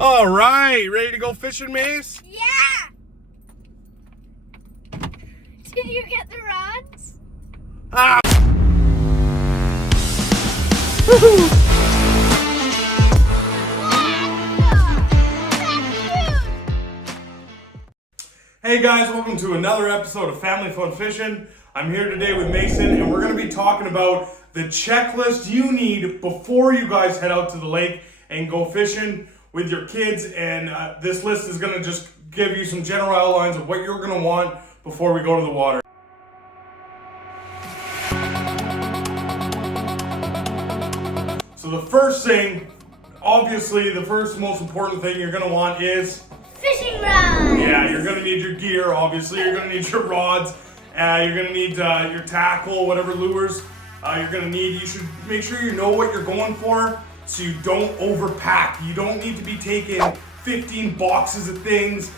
All right, ready to go fishing, Mace? Yeah! Did you get the rods? Ah! Woohoo! Hey guys, welcome to another episode of Family Fun Fishing. I'm here today with Mason, and we're going to be talking about the checklist you need before you guys head out to the lake and go fishing with your kids. And this list is going to just give you some general outlines of what you're going to want before we go to the water. So the first thing, obviously the first most important thing you're going to want is Fishing rods! yeah, you're gonna need your gear, obviously. You're gonna need your rods. You're gonna need your tackle, whatever lures you're gonna need. You should make sure you know what you're going for so you don't overpack. You don't need to be taking 15 boxes of things,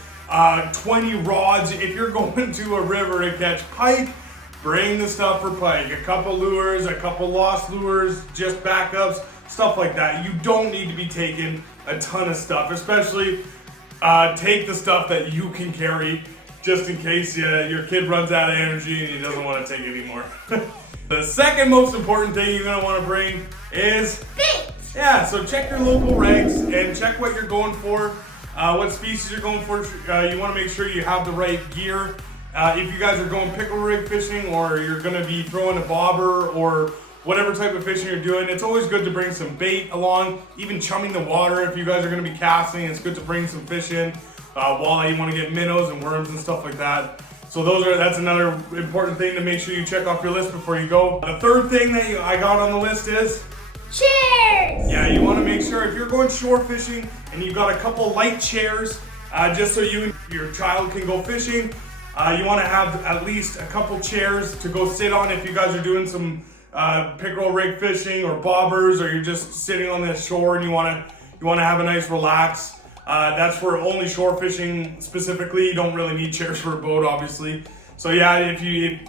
20 rods. If you're going to a river to catch pike, bring the stuff for pike. A couple lures, a couple lost lures, just backups, stuff like that. You don't need to be taking a ton of stuff, especially take the stuff that you can carry just in case your kid runs out of energy and he doesn't want to take it anymore. The second most important thing you're going to want to bring is bait! Yeah, so check your local regs and check what you're going for, what species you're going for. You want to make sure you have the right gear. If you guys are going pickle rig fishing or you're going to be throwing a bobber or whatever type of fishing you're doing, it's always good to bring some bait along, even chumming the water. If you guys are going to be casting, it's good to bring some fish in. Walleye, you want to get minnows and worms and stuff like that. So that's another important thing to make sure you check off your list before you go. The third thing that I got on the list is chairs! Yeah, you want to make sure if you're going shore fishing and you've got a couple light chairs, just so you and your child can go fishing, you want to have at least a couple chairs to go sit on if you guys are doing some pickerel rig fishing or bobbers, or you're just sitting on the shore and you want to have a nice relax. That's for only shore fishing specifically. You don't really need chairs for a boat, obviously. So yeah, if you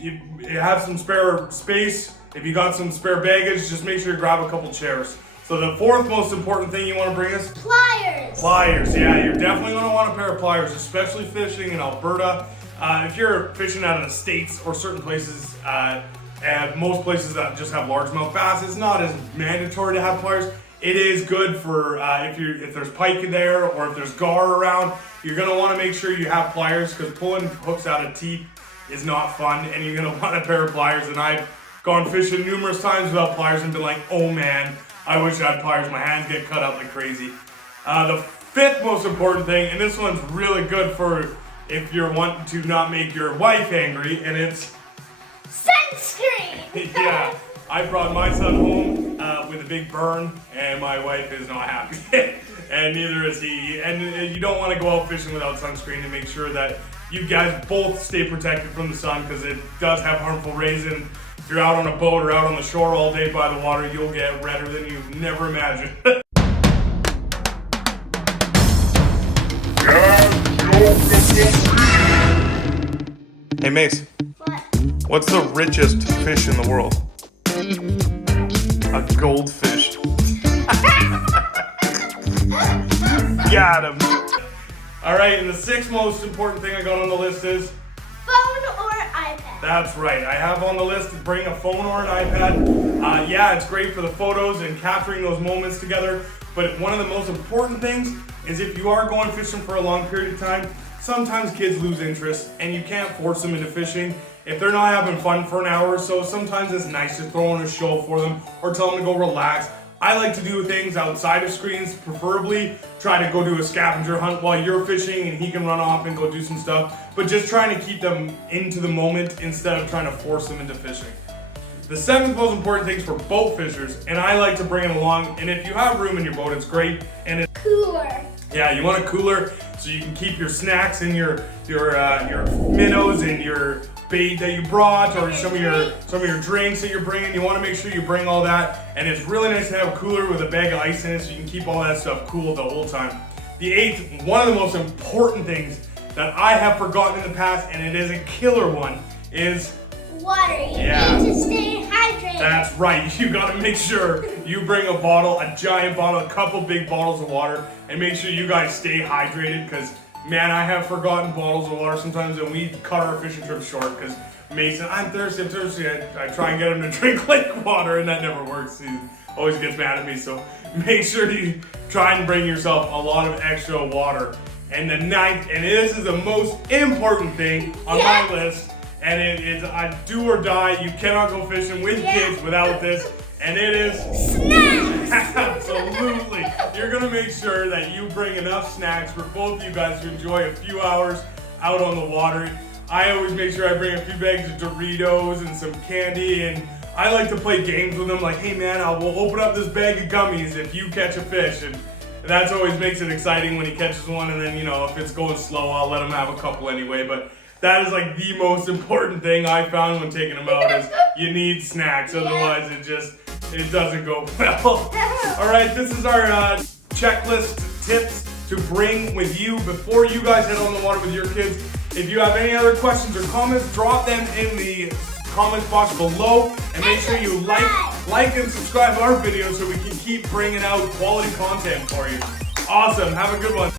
have some spare space, if you got some spare baggage, just make sure you grab a couple chairs. So the fourth most important thing you want to bring is pliers. Pliers, yeah, you're definitely going to want a pair of pliers, especially fishing in Alberta. If you're fishing out of the States or certain places, and most places that just have largemouth bass, it's not as mandatory to have pliers. It is good for if there's pike there or if there's gar around. You're gonna want to make sure you have pliers because pulling hooks out of teeth is not fun, and you're gonna want a pair of pliers. And I've gone fishing numerous times without pliers and been like, oh man, I wish I had pliers. My hands get cut up like crazy. The fifth most important thing, and this one's really good for if you're wanting to not make your wife angry, and it's sunscreen! Yeah, I brought my son home with a big burn, and my wife is not happy, and neither is he. And you don't want to go out fishing without sunscreen, to make sure that you guys both stay protected from the sun, because it does have harmful rays. And if you're out on a boat or out on the shore all day by the water, you'll get redder than you never imagined. Hey Mace. What? What's the richest fish in the world? A goldfish. Got him. All right, and the sixth most important thing I got on the list is phone or iPad. That's right. I have on the list to bring a phone or an iPad. Yeah, it's great for the photos and capturing those moments together. But one of the most important things is if you are going fishing for a long period of time, sometimes kids lose interest and you can't force them into fishing. If they're not having fun for an hour or so, sometimes it's nice to throw on a show for them or tell them to go relax. I like to do things outside of screens, preferably try to go do a scavenger hunt while you're fishing and he can run off and go do some stuff, but just trying to keep them into the moment instead of trying to force them into fishing. The seventh most important thing is for boat fishers, and I like to bring it along, and if you have room in your boat, it's great. And it's cooler. Yeah, you want a cooler so you can keep your snacks and your minnows and your bait that you brought, or some of your drinks that you're bringing. You want to make sure you bring all that, and it's really nice to have a cooler with a bag of ice in it so you can keep all that stuff cool the whole time. The eighth, one of the most important things that I have forgotten in the past, and it is a killer one, is water. You Yeah. need to stay hydrated. That's right. You gotta make sure you bring a bottle, a giant bottle, a couple big bottles of water, and make sure you guys stay hydrated because, man, I have forgotten bottles of water sometimes, and we cut our fishing trip short because Mason, I'm thirsty. I try and get him to drink lake water, and that never works. He always gets mad at me, so make sure you try and bring yourself a lot of extra water. And the ninth, and this is the most important thing on my list, and it is a do or die. You cannot go fishing with kids without this, and it is Snacks. absolutely. You're gonna make sure that you bring enough snacks for both of you guys to enjoy a few hours out on the water. I always make sure I bring a few bags of Doritos and some candy, and I like to play games with them. Like, hey man, we'll open up this bag of gummies if you catch a fish, and that always makes it exciting when he catches one. And then, you know, if it's going slow, I'll let him have a couple anyway. But that is like the most important thing I found when taking them out is you need snacks. Otherwise, it doesn't go well. All right, this is our checklist tips to bring with you before you guys head on the water with your kids. If you have any other questions or comments, drop them in the comment box below, and make sure you like and subscribe our videos so we can keep bringing out quality content for you. Awesome. Have a good one.